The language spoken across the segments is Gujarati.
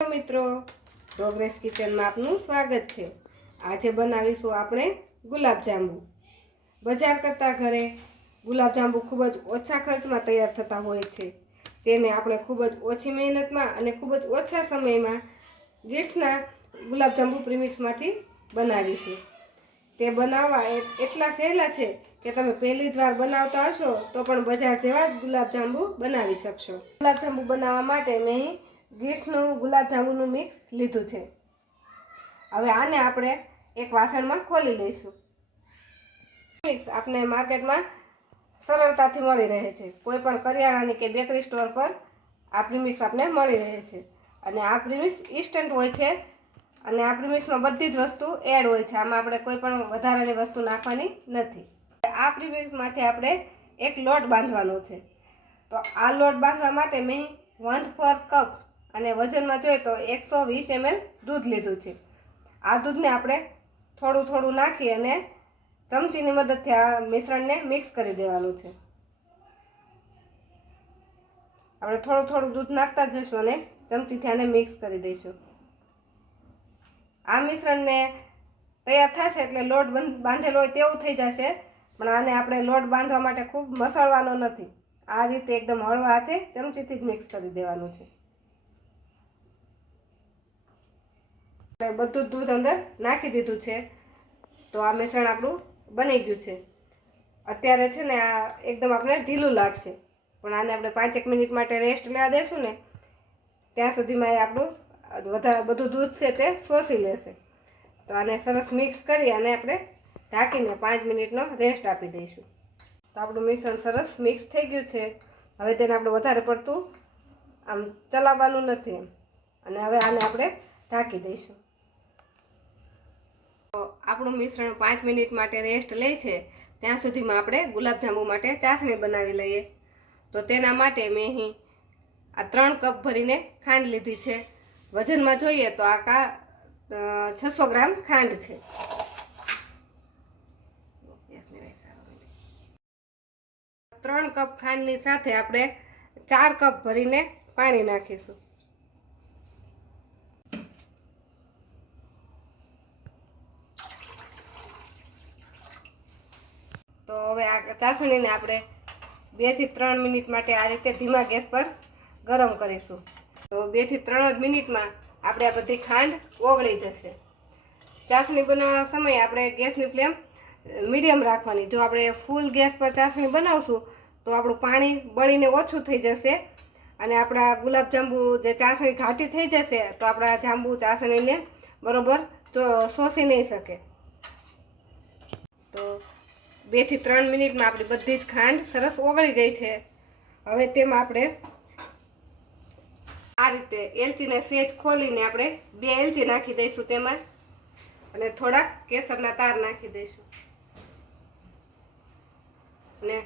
મિત્રો. પ્રોગ્રેસ કિચનમાં આપનું સ્વાગત છે. આજે બનાવીશું આપણે ગુલાબજાંબુ. બજાર કરતાં ઘરે ગુલાબજાંબુ ખૂબ જ ઓછા ખર્ચમાં તૈયાર થતા હોય છે. તેને આપણે ખૂબ જ ઓછી મહેનતમાં અને ખૂબ જ ઓછા સમયમાં ગીટ્સના ગુલાબજાંબુ પ્રીમિક્સમાંથી બનાવીશું. તે બનાવવા એટલા સહેલા છે કે તમે પહેલી જ વાર બનાવતા હશો તો પણ બજાર જેવા જ ગુલાબજાંબુ બનાવી શકશો. ગુલાબજાંબુ બનાવવા માટે મેં અહીં ગીટ્સનું ગુલાબજાંબુનું મિક્સ લીધું છે. હવે આને આપણે એક વાસણમાં ખોલી લઈશું. મિક્સ આપણે માર્કેટમાં સરળતાથી મળી રહે છે. કોઈ પણ કરિયાણાની કે બેકરી સ્ટોર પર આ પ્રીમિક્સ આપને મળી રહે છે. અને આ પ્રીમિક્સ ઇન્સ્ટન્ટ હોય છે અને આ પ્રીમિક્સમાં બધી જ વસ્તુ એડ હોય છે. આમાં આપણે કોઈ પણ વધારાની વસ્તુ નાખવાની નથી. આ પ્રીમિક્સમાંથી આપણે એક લોટ બાંધવાનો છે. તો આ લોટ બાંધવા માટે મેં વન ફોર કપ અને વજનમાં જોઈએ તો એકસો વીસ એમએલ દૂધ લીધું છે. આ દૂધને આપણે થોડું થોડું નાખી અને ચમચીની મદદથી આ મિશ્રણને મિક્સ કરી દેવાનું છે. આપણે થોડું થોડું દૂધ નાખતા જઈશું અને ચમચીથી આને મિક્સ કરી દઈશું. આ મિશ્રણને તૈયાર થશે એટલે લોટ બંધ બાંધેલો હોય તેવું થઈ જશે, પણ આને આપણે લોટ બાંધવા માટે ખૂબ મસળવાનો નથી. આ રીતે એકદમ હળવા હાથે ચમચીથી જ મિક્સ કરી દેવાનું છે. આપણે બધું દૂધ અંદર નાખી દીધું છે. તો આ મિશ્રણ આપણું બની ગયું છે. અત્યારે છે ને આ એકદમ આપણે ઢીલું લાગશે. પણ આને આપણે પાંચેક મિનિટ માટે રેસ્ટ લેવા દેશું ને, ત્યાં સુધીમાં એ આપણું વધારે બધું દૂધ છે તે શોષી લેશે. તો આને સરસ મિક્સ કરી અને આપણે ઢાંકીને પાંચ મિનિટનો રેસ્ટ આપી દઈશું. તો આપણું મિશ્રણ સરસ મિક્સ થઈ ગયું છે. હવે તેને આપણે વધારે પડતું આમ ચલાવવાનું નથી એમ. અને હવે આને આપણે ઢાંકી દઈશું. આપણું મિશ્રણ પાંચ મિનિટ માટે રેસ્ટ લે છે. ત્યાં સુધીમાં આપણે ગુલાબજાંબુ માટે ચાસણી બનાવી લઈએ. તો તેના માટે મેં અહીં આ ત્રણ કપ ભરીને ખાંડ લીધી છે. વજનમાં જોઈએ તો આ કા છસો ગ્રામ ખાંડ છે. ત્રણ કપ ખાંડની સાથે આપણે ચાર કપ ભરીને પાણી નાખીશું. તો હવે આ ચાસણીને આપણે બેથી ત્રણ મિનિટ માટે આ રીતે ધીમા ગેસ પર ગરમ કરીશું. તો બેથી ત્રણ જ મિનિટમાં આપણે આ બધી ખાંડ ઓગળી જશે. ચાસણી બનાવવા સમયે આપણે ગેસની ફ્લેમ મીડિયમ રાખવાની. જો આપણે ફૂલ ગેસ પર ચાસણી બનાવશું, તો આપણું પાણી બળીને ઓછું થઈ જશે અને આપણા ગુલાબજાંબુ જે ચાસણી ઘાટી થઈ જશે, તો આપણા જાંબુ ચાસણીને બરોબર તો શોષી નહીં શકે. તો બેથી ત્રણ મિનિટમાં આપણી બધી જ ખાંડ સરસ ઓગળી ગઈ છે. હવે તેમાં આપણે આ રીતે એલચીને સેજ ખોલીને આપણે બે એલચી નાખી દઈશું તેમાં અને થોડાક કેસરના તાર નાખી દઈશું. અને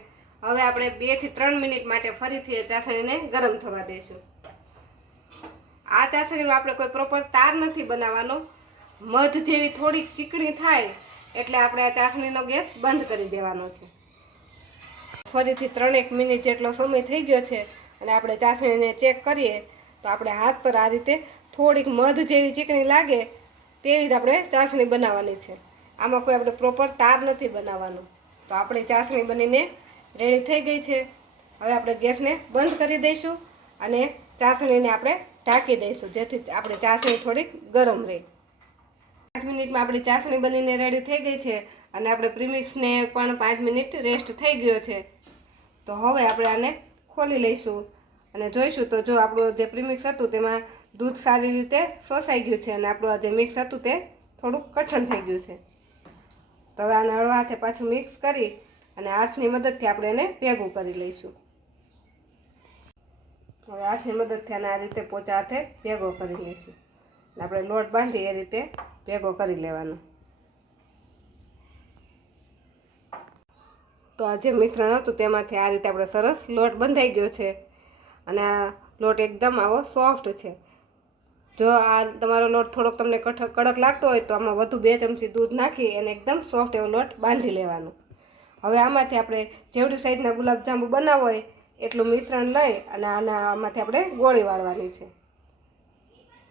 હવે આપણે બેથી ત્રણ મિનિટ માટે ફરીથી એ ચાસણીને ગરમ થવા દઈશું. આ ચાસણીમાં આપણે કોઈ પ્રોપર તાર નથી બનાવવાનો. મધ જેવી થોડીક ચીકણી થાય એટલે આપણે આ ચાસણીનો ગેસ બંધ કરી દેવાનો છે. ફરીથી ત્રણેક મિનિટ જેટલો સમય થઈ ગયો છે અને આપણે ચાસણીને ચેક કરીએ, તો આપણે હાથ પર આ રીતે થોડીક મધ જેવી ચીકણી લાગે તેવી જ આપણે ચાસણી બનાવવાની છે. આમાં કોઈ આપણે પ્રોપર તાર નથી બનાવવાનો. તો આપણી ચાસણી બનીને રેડી થઈ ગઈ છે. હવે આપણે ગેસને બંધ કરી દઈશું અને ચાસણીને આપણે ઢાંકી દઈશું, જેથી આપણે ચાસણી થોડીક ગરમ રહે. પાંચ મિનિટમાં આપણી ચાસણી બનીને રેડી થઈ ગઈ છે અને આપણે પ્રીમિક્સને પણ પાંચ મિનિટ રેસ્ટ થઈ ગયો છે. તો હવે આપણે આને ખોલી લઈશું અને જોઈશું તો જો આપણું જે પ્રીમિક્સ હતું તેમાં દૂધ સારી રીતે શોષાઈ ગયું છે અને આપણું આ જે મિક્સ હતું તે થોડુંક કઠણ થઈ ગયું છે. તો હવે આને હળવા હાથે પાછું મિક્સ કરી અને હાથની મદદથી આપણે એને ભેગું કરી લઈશું. હવે હાથની મદદથી આને આ રીતે પોચા હાથે ભેગો કરી લઈશું. અને આપણે લોટ બાંધી એ રીતે ભેગો કરી લેવાનો. તો આ જે મિશ્રણ હતું તેમાંથી આ રીતે આપણે સરસ લોટ બંધાઈ ગયો છે અને આ લોટ એકદમ આવો સોફ્ટ છે. જો આ તમારો લોટ થોડોક તમને કઠક કડક લાગતો હોય તો આમાં વધુ બે ચમચી દૂધ નાખી અને એકદમ સોફ્ટ એવો લોટ બાંધી લેવાનો. હવે આમાંથી આપણે જેવડી સાઈઝના ગુલાબજાંબુ બનાવો હોય એટલું મિશ્રણ લઈ અને આના આમાંથી આપણે ગોળી વાળવાની છે.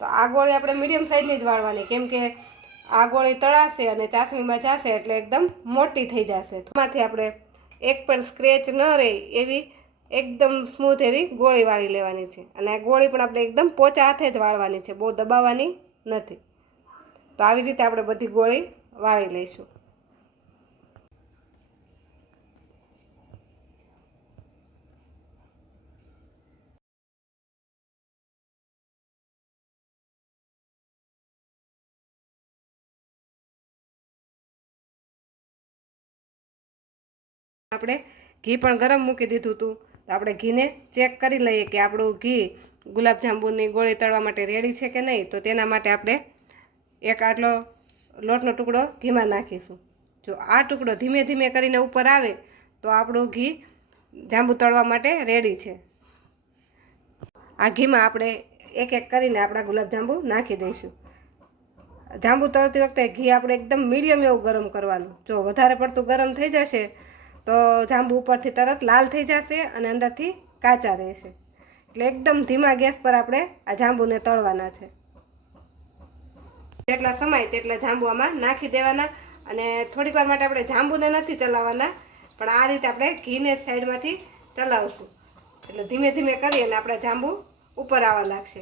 તો આ ગોળી આપણે મીડિયમ સાઇઝની જ વાળવાની, કેમ કે આ ગોળી તળાશે અને ચાસણીમાં જશે એટલે એકદમ મોટી થઈ જશે. એમાંથી આપણે એક પણ સ્ક્રેચ ન રહે એવી એકદમ સ્મૂથ એવી ગોળી વાળી લેવાની છે. અને આ ગોળી પણ આપણે એકદમ પોચા હાથે જ વાળવાની છે, બહુ દબાવવાની નથી. તો આવી રીતે આપણે બધી ગોળી વાળી લઈશું. આપણે ઘી પણ ગરમ મૂકી દીધું હતું. તો આપણે ઘીને ચેક કરી લઈએ કે આપણું ઘી ગુલાબજાંબુની ગોળી તળવા માટે રેડી છે કે નહીં. તો તેના માટે આપણે એક આટલો લોટનો ટુકડો ઘીમાં નાખીશું. જો આ ટુકડો ધીમે ધીમે કરીને ઉપર આવે, તો આપણું ઘી જાંબુ તળવા માટે રેડી છે. આ ઘીમાં આપણે એક એક કરીને આપણા ગુલાબજાંબુ નાખી દઈશું. જાંબુ તળતી વખતે ઘી આપણે એકદમ મીડિયમ એવું ગરમ કરવાનું. જો વધારે પડતું ગરમ થઈ જશે તો જાંબુ ઉપરથી તરત લાલ થઈ જશે અને અંદરથી કાચા રહેશે. એટલે એકદમ ધીમા ગેસ પર આપણે આ જાંબુને તળવાના છે. જેટલા સમય તેટલા જાંબુ આમાં નાખી દેવાના અને થોડીક વાર માટે આપણે જાંબુને નથી ચલાવવાના, પણ આ રીતે આપણે ઘીને સાઈડમાંથી ચલાવશું. એટલે ધીમે ધીમે કરીએ અને આપણે જાંબુ ઉપર આવવા લાગશે.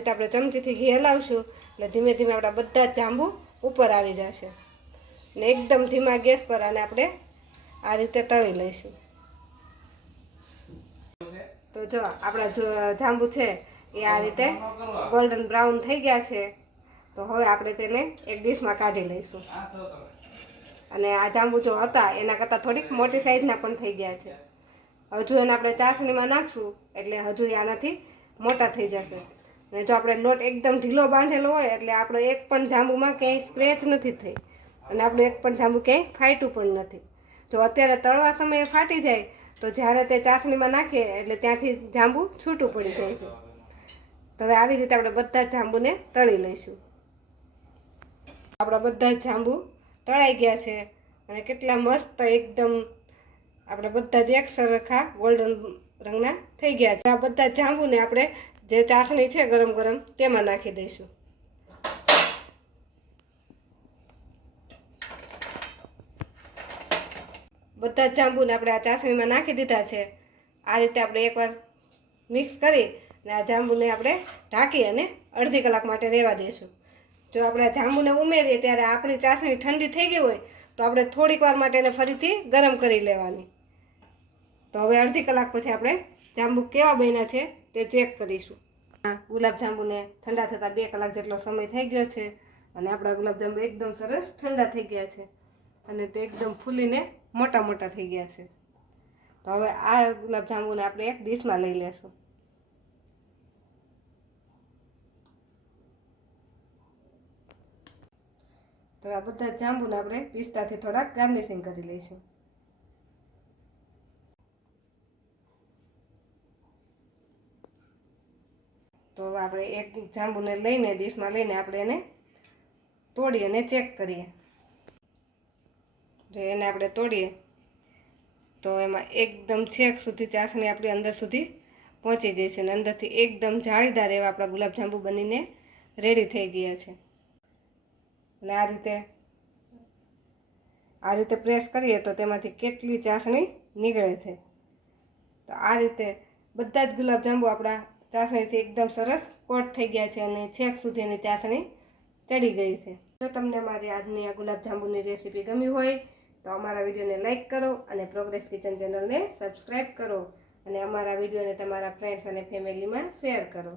આપણે ચમચીથી ઘી હલાવશું, એટલે ધીમે ધીમે આપણા બધા જ જાંબુ ઉપર આવી જશે. ને એકદમ ધીમા ગેસ પર આને આપણે આ રીતે તળી લઈશું. તો જો, આપણા જાંબુ છે, એ આ રીતે ગોલ્ડન બ્રાઉન થઈ ગયા છે. તો હવે આપણે તેને એક ડીશમાં કાઢી લઈશું. અને આ જાંબુ જો હતા, એના કરતાં થોડીક મોટી સાઈઝના પણ થઈ ગયા છે. હજુ એને આપણે ચાસણીમાં નાખશું, એટલે હજુ આનાથી મોટા થઈ જશે. અને જો આપણે લોટ એકદમ ઢીલો બાંધેલો હોય એટલે આપણો એક પણ જાંબુમાં ક્યાંય સ્ક્રેચ નથી થઈ. અને આપણું એક પણ જાંબુ ક્યાંય ફાટ્યું પણ નથી. જો અત્યારે તળવા સમયે ફાટી જાય, તો જ્યારે તે ચાસણીમાં નાખીએ એટલે ત્યાંથી જાંબુ છૂટું પડી જાય છે. તો હવે આવી રીતે આપણે બધા જ જાંબુને તળી લઈશું. આપણા બધા જ જાંબુ તળાઈ ગયા છે અને કેટલા મસ્ત એકદમ આપણે બધા જ એક સરખા ગોલ્ડન રંગના થઈ ગયા છે. આ બધા જાંબુને આપણે જે ચાસણી છે ગરમ ગરમ, તેમાં નાખી દઈશું. બધા જ જાંબુને આપણે આ ચાસણીમાં નાખી દીધા છે. આ રીતે આપણે એકવાર મિક્સ કરી અને આ જાંબુને આપણે ઢાંકી અને અડધી કલાક માટે રહેવા દઈશું. જો આપણે આ જાંબુને ઉમેરીએ ત્યારે આપણી ચાસણી ઠંડી થઈ ગઈ હોય, તો આપણે થોડીક વાર માટે એને ફરીથી ગરમ કરી લેવાની. તો હવે અડધી કલાક પછી આપણે જાંબુ કેવા બન્યા છે તે ચેક કરીશું. ગુલાબજાંબુને ઠંડા થતાં બે કલાક જેટલો સમય થઈ ગયો છે અને આપણા ગુલાબજાંબુ એકદમ સરસ ઠંડા થઈ ગયા છે અને તે એકદમ ફૂલીને મોટા મોટા થઈ ગયા છે. તો હવે આ ગુલાબજાંબુને આપણે એક ડીશમાં લઈ લેશું. તો આ બધા જાંબુને આપણે પિસ્તાથી થોડાક ગાર્નિશિંગ કરી લઈશું. તો આપણે એક જાંબુને લઈને, ડીશમાં લઈને આપણે એને તોડીએ અને ચેક કરીએ. જો એને આપણે તોડીએ, તો એમાં એકદમ છેક સુધી ચાસણી આપણી અંદર સુધી પહોંચી ગઈ છે અને અંદરથી એકદમ જાળીદાર એવા આપણા ગુલાબજાંબુ બનીને રેડી થઈ ગયા છે. અને આ રીતે આ રીતે પ્રેસ કરીએ તો તેમાંથી કેટલી ચાસણી નીકળે છે. તો આ રીતે બધા જ ગુલાબજાંબુ આપણા ચાસણીથી એકદમ સરસ કોટ થઈ ગયા છે અને છેક સુધીની ચાસણી ચડી ગઈ છે. જો તમને મારી આજની આ ગુલાબજાંબુની રેસીપી ગમી હોય તો અમારા વિડીયોને લાઇક કરો અને પ્રોગ્રેસ કિચન ચેનલને સબસ્ક્રાઈબ કરો અને અમારા વિડીયોને તમારા ફ્રેન્ડ્સ અને ફેમિલીમાં શેર કરો.